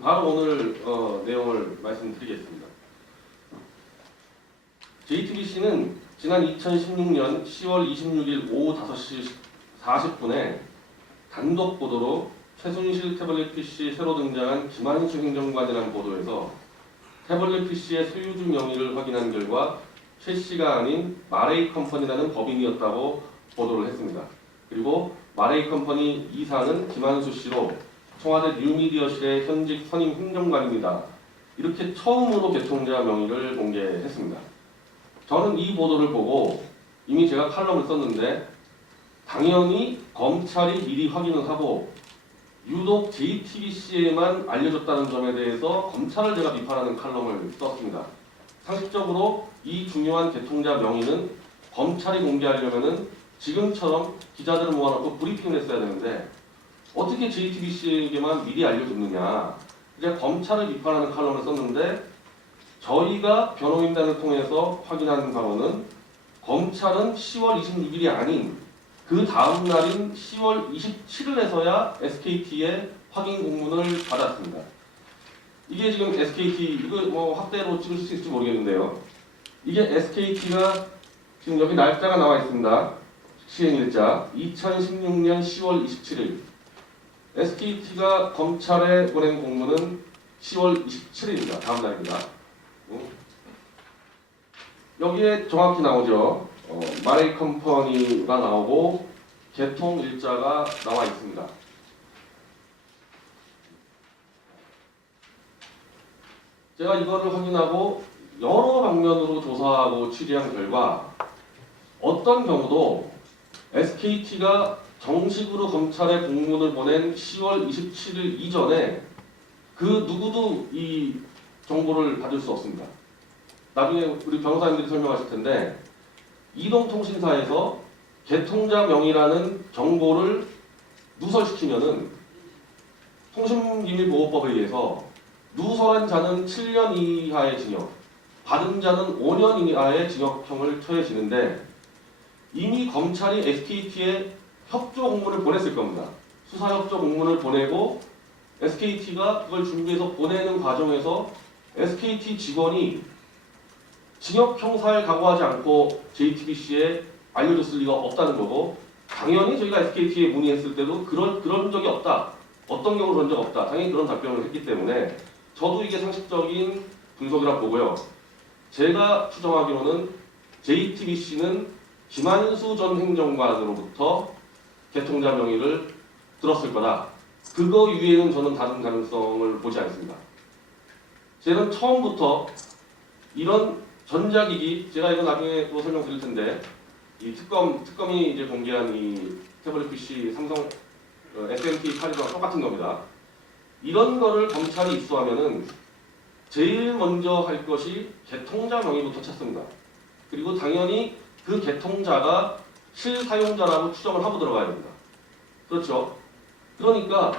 바로 오늘 내용을 말씀드리겠습니다. JTBC는 지난 2016년 10월 26일 오후 5시 40분에 단독 보도로 최순실 태블릿 PC 새로 등장한 김한수 행정관이라는 보도에서 태블릿 PC의 소유주 명의를 확인한 결과 최 씨가 아닌 마레이 컴퍼니라는 법인이었다고 보도를 했습니다. 그리고 마레이 컴퍼니 이사는 김한수 씨로 청와대 뉴미디어실의 현직 선임 행정관입니다. 이렇게 처음으로 개통자 명의를 공개했습니다. 저는 이 보도를 보고 이미 제가 칼럼을 썼는데 당연히 검찰이 미리 확인을 하고 유독 JTBC에만 알려줬다는 점에 대해서 검찰을 제가 비판하는 칼럼을 썼습니다. 상식적으로 이 중요한 개통자 명의는 검찰이 공개하려면은 지금처럼 기자들을 모아놓고 브리핑을 했어야 되는데 어떻게 JTBC에게만 미리 알려줬느냐. 이제 검찰을 비판하는 칼럼을 썼는데 저희가 변호인단을 통해서 확인한 바로는 검찰은 10월 26일이 아닌 그 다음 날인 10월 27일에서야 SKT의 확인 공문을 받았습니다. 이게 지금 SKT, 이거 뭐 확대로 찍을 수 있을지 모르겠는데요. 이게 SKT가 지금 여기 날짜가 나와 있습니다. 시행일자 2016년 10월 27일. SKT가 검찰에 보낸 공문은 10월 27일입니다. 다음 날입니다. 여기에 정확히 나오죠. 마레이 컴퍼니가 나오고 개통 일자가 나와 있습니다. 제가 이거를 확인하고 여러 방면으로 조사하고 취재한 결과 어떤 경우도 SKT가 정식으로 검찰에 공문을 보낸 10월 27일 이전에 그 누구도 이 정보를 받을 수 없습니다. 나중에 우리 변호사님들이 설명하실 텐데 이동통신사에서 개통자 명의라는 정보를 누설시키면은 통신기밀보호법에 의해서 누설한 자는 7년 이하의 징역, 받은 자는 5년 이하의 징역형을 처해지는데 이미 검찰이 SKT에 협조 공문을 보냈을 겁니다. 수사협조 공문을 보내고 SKT가 그걸 준비해서 보내는 과정에서 SKT 직원이 징역 형사를 각오하지 않고 JTBC에 알려줬을 리가 없다는 거고 당연히 저희가 SKT에 문의했을 때도 그런 적이 없다. 어떤 경우 그런 적 없다. 당연히 그런 답변을 했기 때문에 저도 이게 상식적인 분석이라 보고요. 제가 추정하기로는 JTBC는 김한수 전 행정관으로부터 개통자 명의를 들었을 거다. 그거 이외에는 저는 다른 가능성을 보지 않습니다. 저는 처음부터 이런 전자기기, 제가 이거 나중에 또 설명드릴 텐데 이 특검이 이제 공개한 이 태블릿 PC 삼성 SMT8이랑 똑같은 겁니다. 이런 거를 검찰이 입수하면은 제일 먼저 할 것이 개통자 명의부터 찾습니다. 그리고 당연히 그 개통자가 실사용자라고 추정을 하고 들어가야 됩니다. 그렇죠? 그러니까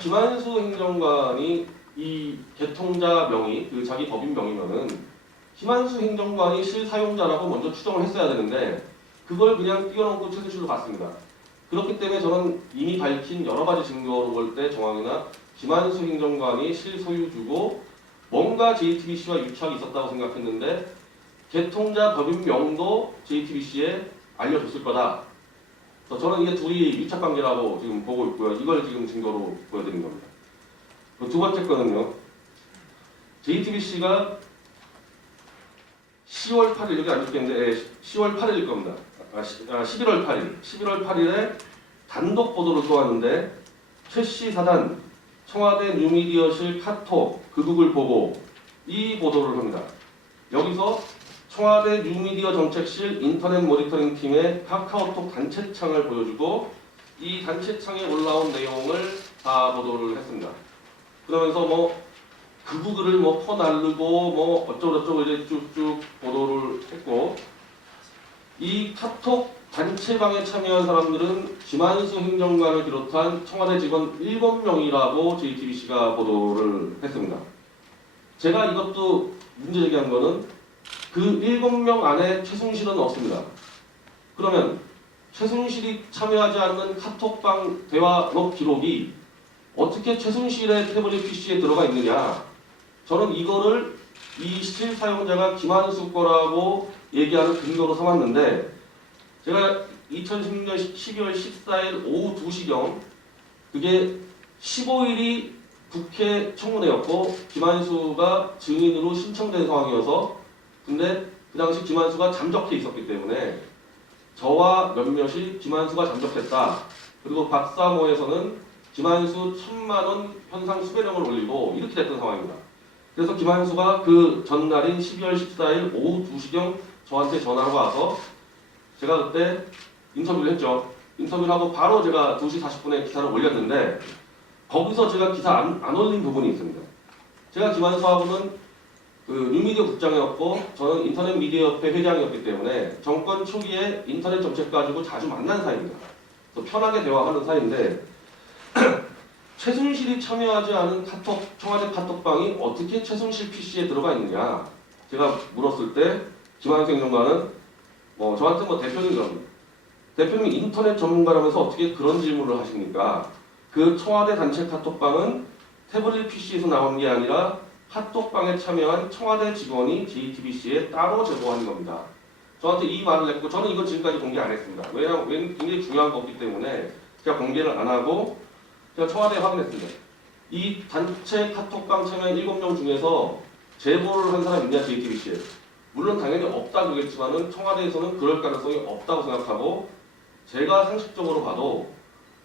김한수 행정관이 이 개통자 명의, 그 자기 법인 명의면은 김한수 행정관이 실사용자라고 먼저 추정을 했어야 되는데 그걸 그냥 띄워놓고 최순실로 갔습니다. 그렇기 때문에 저는 이미 밝힌 여러 가지 증거로 볼 때 정황이나 김한수 행정관이 실소유주고 뭔가 JTBC와 유착이 있었다고 생각했는데 개통자 법인명도 JTBC에 알려줬을 거다. 그래서 저는 이게 둘이 유착관계라고 지금 보고 있고요. 이걸 지금 증거로 보여드린 겁니다. 두 번째 거는요. JTBC가 10월 8일, 여기 안 적혀있는데 10월 8일일 겁니다. 11월 8일. 11월 8일에 단독 보도를 쏘았는데 최 씨 사단 청와대 뉴미디어실 카톡 그룹을 보고 이 보도를 합니다. 여기서 청와대 뉴미디어 정책실 인터넷 모니터링 팀의 카카오톡 단체창을 보여주고 이 단체창에 올라온 내용을 다 보도를 했습니다. 그러면서 뭐 극우글을 뭐 퍼날르고 뭐 어쩌고저쩌고 이제 쭉쭉 보도를 했고 이 카톡 단체방에 참여한 사람들은 김한수 행정관을 비롯한 청와대 직원 7명이라고 JTBC가 보도를 했습니다. 제가 이것도 문제 제기한 거는 그 7명 안에 최순실은 없습니다. 그러면 최순실이 참여하지 않는 카톡방 대화록 기록이 어떻게 최순실의 태블릿 PC에 들어가 있느냐? 저는 이거를 이 실사용자가 김한수 거라고 얘기하는 근거로 삼았는데, 제가 2016년 12월 14일 오후 2시경, 그게 15일이 국회 청문회였고 김한수가 증인으로 신청된 상황이어서, 근데 그 당시 김한수가 잠적해 있었기 때문에 저와 몇몇이 김한수가 잠적했다. 그리고 박사모에서는 김한수 1,000만 원 현상 수배령을 올리고 이렇게 됐던 상황입니다. 그래서 김한수가 그 전날인 12월 14일 오후 2시경 저한테 전화가 와서 제가 그때 인터뷰를 했죠. 인터뷰를 하고 바로 제가 2시 40분에 기사를 올렸는데, 거기서 제가 기사 안 올린 부분이 있습니다. 제가 김한수하고는 그 뉴미디어 국장이었고 저는 인터넷 미디어협회 회장이었기 때문에 정권 초기에 인터넷 정책 가지고 자주 만난 사이입니다. 그래서 편하게 대화하는 사이인데 최순실이 참여하지 않은 청와대 카톡방이 어떻게 최순실 PC에 들어가 있느냐 제가 물었을 때 김한수 행정관은 저한테 대표님 인터넷 전문가라면서 어떻게 그런 질문을 하십니까? 그 청와대 단체 카톡방은 태블릿 PC에서 나온 게 아니라 카톡방에 참여한 청와대 직원이 JTBC에 따로 제보한 겁니다. 저한테 이 말을 했고, 저는 이건 지금까지 공개 안 했습니다. 왜냐하면 굉장히 중요한 거기 때문에 제가 공개를 안 하고 제가 청와대에 확인했습니다. 이 단체 카톡방 참여한 7명 중에서 제보를 한 사람 있냐 JTBC에. 물론 당연히 없다 그러겠지만은 청와대에서는 그럴 가능성이 없다고 생각하고, 제가 상식적으로 봐도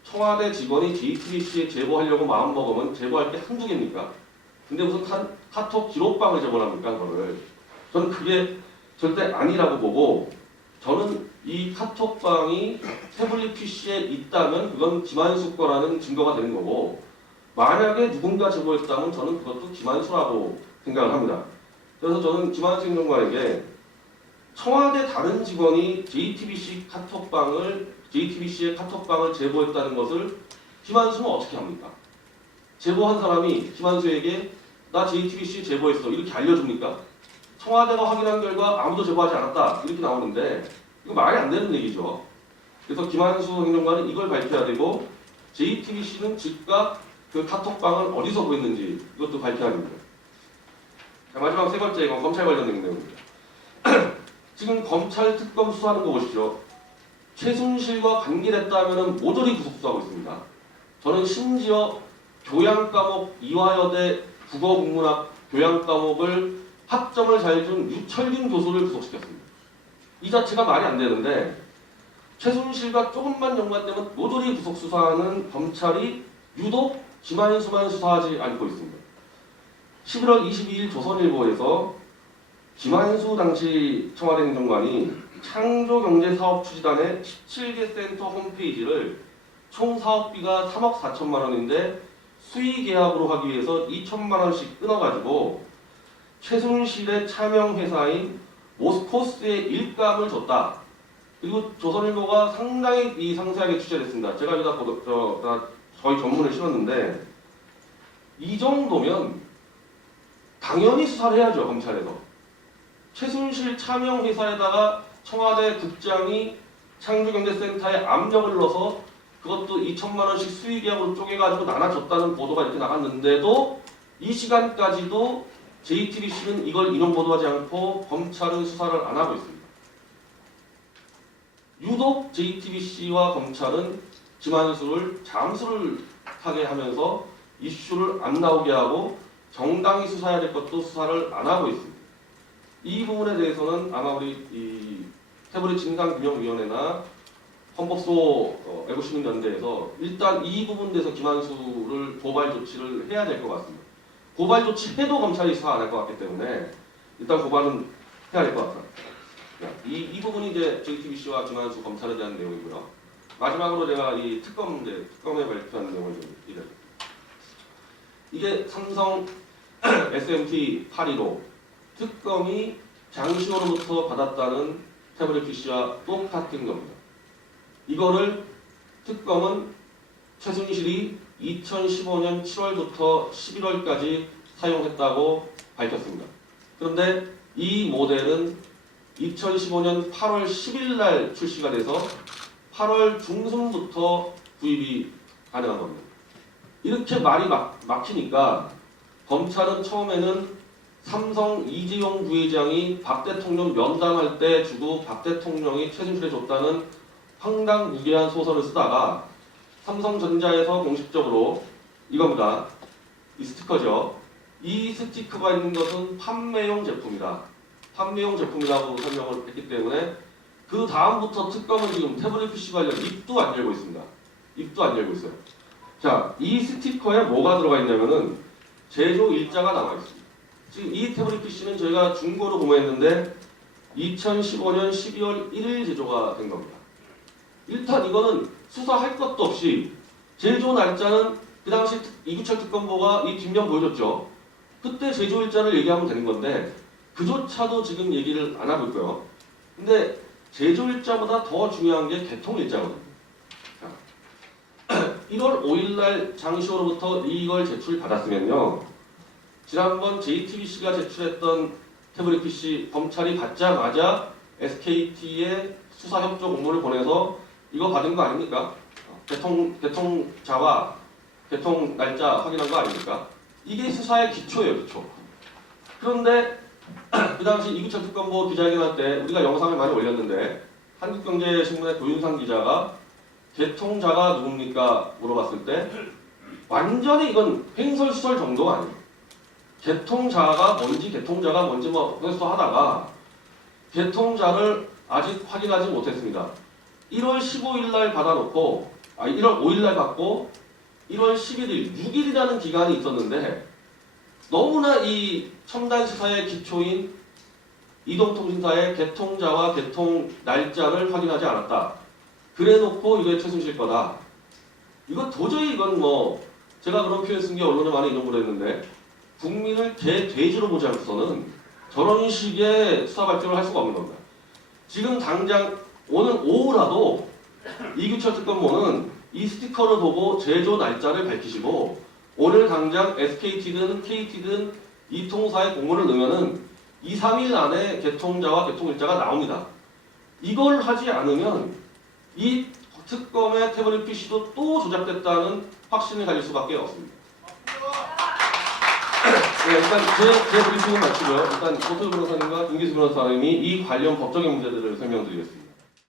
청와대 직원이 JTBC에 제보하려고 마음먹으면 제보할 게 한두 개입니까? 근데 무슨 카톡 기록방을 제보를 합니까? 그거를. 저는 그게 절대 아니라고 보고, 저는 이 카톡방이 태블릿 PC에 있다면 그건 김한수 거라는 증거가 되는 거고, 만약에 누군가 제보했다면 저는 그것도 김한수라고 생각을 합니다. 그래서 저는 김한수 행정관에게 청와대 다른 직원이 JTBC의 카톡방을 제보했다는 것을 김한수는 어떻게 합니까? 제보한 사람이 김한수에게 나 JTBC 제보했어 이렇게 알려줍니까? 청와대가 확인한 결과 아무도 제보하지 않았다 이렇게 나오는데 이거 말이 안 되는 얘기죠. 그래서 김한수 행정관은 이걸 밝혀야 되고, JTBC는 즉각 그 카톡방을 어디서 구했는지 이것도 밝혀야 됩니다. 자, 마지막 세 번째, 이건 검찰 관련된 내용입니다. 지금 검찰 특검 수사하는 거 보시죠. 최순실과 관계됐다면 모조리 구속 수사하고 있습니다. 저는 심지어 교양과목 이화여대 국어국문학 교양과목을 학점을 잘 준 유철균 교수를 구속시켰습니다. 이 자체가 말이 안 되는데, 최순실과 조금만 연관되면 모조리 구속 수사하는 검찰이 유독 김한수만 수사하지 않고 있습니다. 11월 22일 조선일보에서 김한수 당시 청와대 행정관이 창조경제사업추진단의 17개 센터 홈페이지를 총 사업비가 3억 4천만 원인데 수의계약으로 하기 위해서 2천만 원씩 끊어가지고 최순실의 차명회사인 모스코스에 일감을 줬다. 그리고 조선일보가 상당히 상세하게 취재를 했습니다. 제가 여기다 저희 전문을 실었는데, 이 정도면 당연히 수사를 해야죠, 검찰에서. 최순실 차명회사에다가 청와대 국장이 창조경제센터에 압력을 넣어서 그것도 2천만 원씩 수의계약으로 쪼개가지고 나눠줬다는 보도가 이렇게 나갔는데도 이 시간까지도 JTBC는 이걸 인용 보도하지 않고 검찰은 수사를 안 하고 있습니다. 유독 JTBC와 검찰은 김한수를 잠수를 타게 하면서 이슈를 안 나오게 하고 정당히 수사해야 될 것도 수사를 안 하고 있습니다. 이 부분에 대해서는 아마 우리 이 태블릿 진상규명위원회나 헌법소 애국시민연대에서 일단 이 부분에 대해서 김한수를 고발 조치를 해야 될 것 같습니다. 고발 조치해도 검찰이 수사 안 할 것 같기 때문에 일단 고발은 해야 될 것 같아요. 이 부분이 이제 JTBC와 김한수 검찰에 대한 내용이고요. 마지막으로 제가 이 특검에 발표한 내용을 좀 드리겠습니다. 이게 삼성 SMT 815 특검이 장시호로부터 받았다는 태블릿 PC와 똑같은 겁니다. 이거를 특검은 최순실이 2015년 7월부터 11월까지 사용했다고 밝혔습니다. 그런데 이 모델은 2015년 8월 10일 날 출시가 돼서 8월 중순부터 구입이 가능한 겁니다. 이렇게 말이 막히니까 검찰은 처음에는 삼성 이재용 부회장이 박 대통령 면담할 때 주고 박 대통령이 최순실에 줬다는 황당무계한 소설을 쓰다가 삼성전자에서 공식적으로 이겁니다. 이 스티커죠. 이 스티커가 있는 것은 판매용 제품이다. 판매용 제품이라고 설명을 했기 때문에 그 다음부터 특검은 지금 태블릿 PC 관련 입도 안 열고 있습니다. 입도 안 열고 있어요. 자, 이 스티커에 뭐가 들어가 있냐면은 제조 일자가 나와 있습니다. 지금 이 태블릿 PC는 저희가 중고로 구매했는데 2015년 12월 1일 제조가 된 겁니다. 일단 이거는 수사할 것도 없이 제조 날짜는 그 당시 이규철 특검보가 이 뒷면 보여줬죠. 그때 제조 일자를 얘기하면 되는 건데 그조차도 지금 얘기를 안 하고 있고요. 근데 제조 일자보다 더 중요한 게 개통 일자거든요. 1월 5일날 장시호로부터 이걸 제출받았으면요. 지난번 JTBC가 제출했던 태블릿 PC 검찰이 받자마자 SKT에 수사협조 공문을 보내서 이거 받은 거 아닙니까? 개통자와 개통 날짜 확인한 거 아닙니까? 이게 수사의 기초예요, 기초. 그런데 그 당시 이규철 특검보 기자회견할 때 우리가 영상을 많이 올렸는데 한국경제신문의 도윤상 기자가 개통자가 누굽니까? 물어봤을 때 완전히 이건 횡설수설 정도가 아니에요. 개통자가 뭔지 뭐 그래서 하다가 개통자를 아직 확인하지 못했습니다. 1월 15일 날 받아놓고 1월 5일 날 받고 1월 11일, 6일이라는 기간이 있었는데 너무나 이 첨단 수사의 기초인 이동통신사의 개통자와 개통 날짜를 확인하지 않았다. 그래놓고 이게 최순실 거다. 이거 도저히 이건 뭐 제가 그런 표현 쓴 게 언론에 많이 이용을 했는데 국민을 개돼지로 보지 않고서는 저런 식의 수사 발표를 할 수가 없는 겁니다. 지금 당장 오늘 오후라도 이규철 특검보는 이 스티커를 보고 제조 날짜를 밝히시고 오늘 당장 SKT든 KT든 이 통사에 공문을 넣으면은 2, 3일 안에 개통자와 개통일자가 나옵니다. 이걸 하지 않으면 이 특검의 태블릿 PC도 또 조작됐다는 확신을 가질 수밖에 없습니다. 네, 일단 제 브리핑은 마치고요. 일단 고철 변호사님과 김기수 변호사님이 이 관련 법적인 문제들을 설명드리겠습니다.